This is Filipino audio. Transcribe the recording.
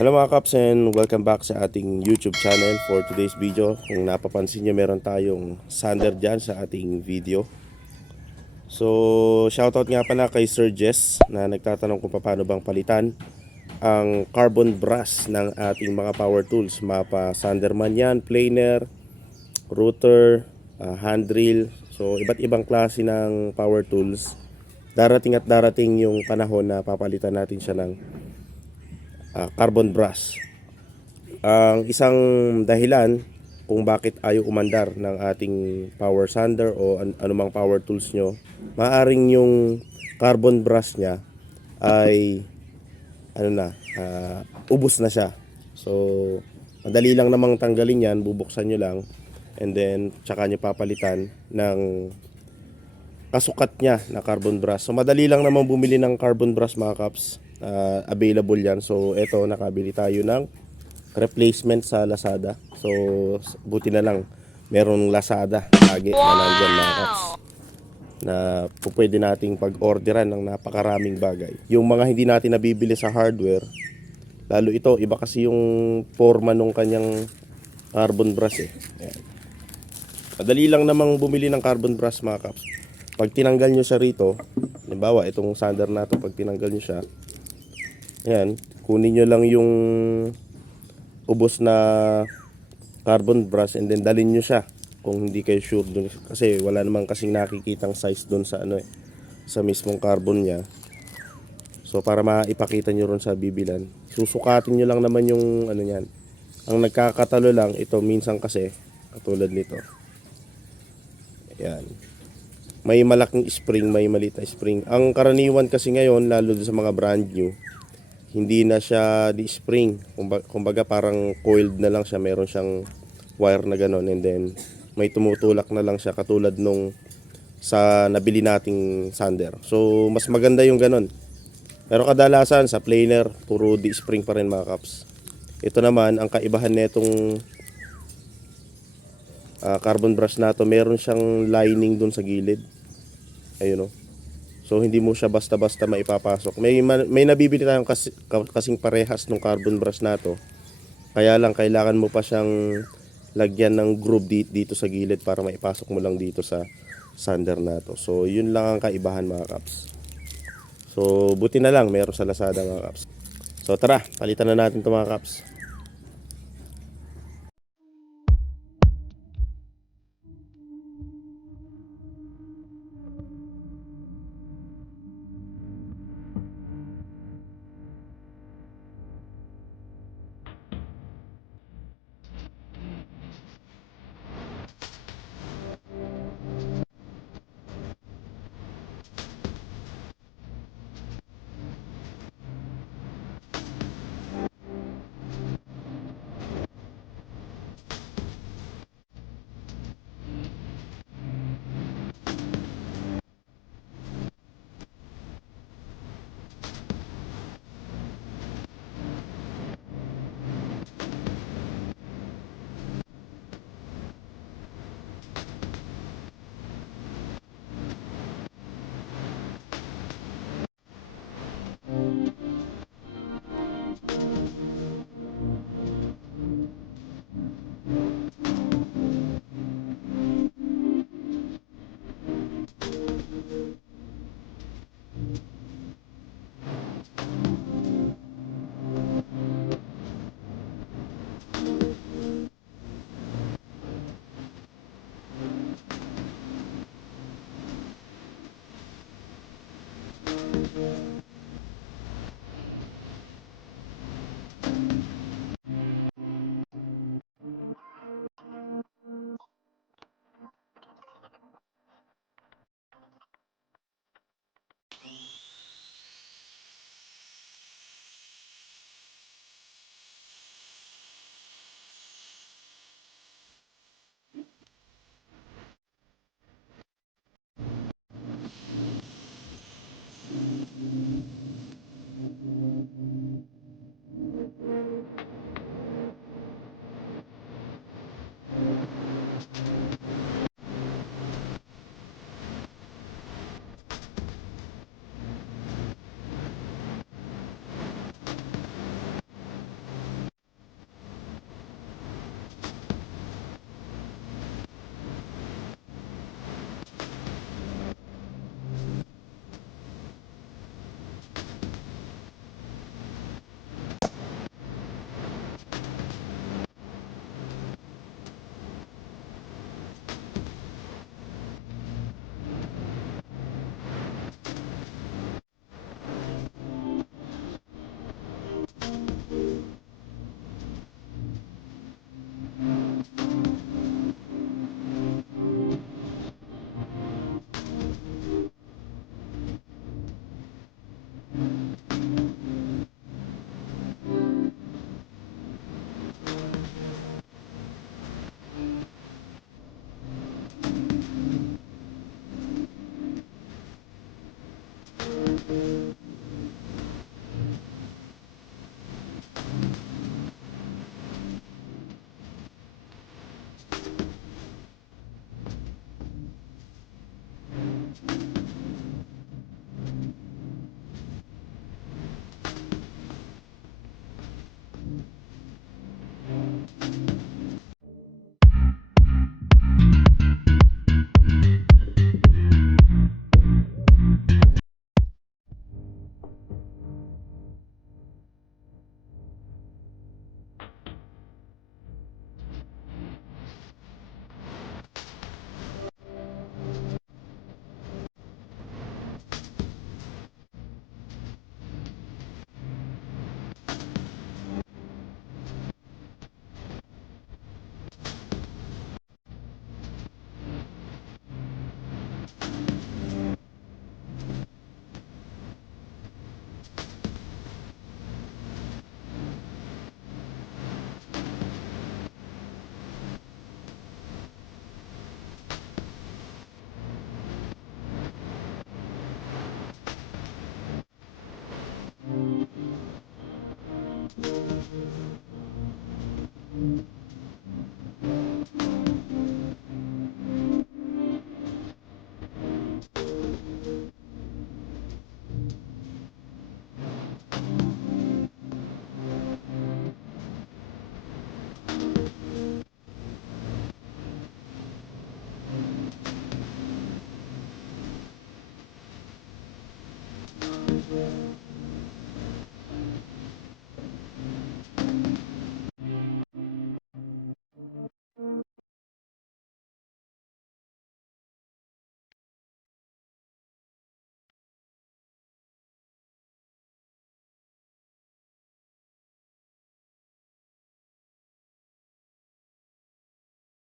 Hello mga kaps and welcome back sa ating YouTube channel. For today's video, kung napapansin nyo, meron tayong sander dyan sa ating video. So shoutout nga pala kay Sir Jess na nagtatanong kung paano bang palitan ang carbon brass ng ating mga power tools. Mapa sander man yan, planer, router, hand drill. So iba't ibang klase ng power tools. Darating at darating yung panahon na papalitan natin siya ng carbon brass. Ang isang dahilan kung bakit ayaw umandar ng ating power sander o anumang power tools nyo, maaring yung carbon brass nya ay ubos na siya. So madali lang namang tanggalin yan, bubuksan nyo lang and then tsaka nyo papalitan ng kasukat nya na carbon brass. So madali lang namang bumili ng carbon brass mga kaps. Available yan. So eto, nakabili tayo ng replacement sa Lazada. So buti na lang merong Lazada lagi na nandyan mga kaps, na pwede nating pag-orderan ng napakaraming bagay. Yung mga hindi natin nabibili sa hardware, lalo ito, iba kasi yung forma nung kanyang carbon brass eh. Ayan. Madali lang namang bumili ng carbon brass mga kaps. Pag tinanggal nyo siya rito, halimbawa itong sander na to, pag tinanggal nyo siya, ayan, kunin nyo lang yung ubos na carbon brass and then dalhin nyo siya kung hindi kayo sure dun, kasi wala namang kasing nakikitang size dun sa sa mismong carbon nya. So para maipakita nyo ron sa bibilan, susukatin nyo lang naman yung nyan. Ang nagkakatalo lang ito minsan kasi katulad nito, ayan, may malaking spring, may maliit na spring. Ang karaniwan kasi ngayon, lalo sa mga brand new, hindi na siya di spring. Kumbaga parang coiled na lang siya. Meron siyang wire na gano'n and then may tumutulak na lang siya katulad nung sa nabili nating sander. So mas maganda yung gano'n. Pero kadalasan sa planer, puro di spring pa rin mga kaps. Ito naman, ang kaibahan nitong carbon brush na to, meron siyang lining dun sa gilid. Ayun o. So hindi mo siya basta-basta maipapasok. May nabibili tayong kasing parehas ng carbon brush na to. Kaya lang kailangan mo pa siyang lagyan ng groove dito sa gilid para maipasok mo lang dito sa sander na to. So yun lang ang kaibahan mga kaps. So buti na lang meron sa Lazada mga kaps. So tara, palitan na natin 'to mga kaps.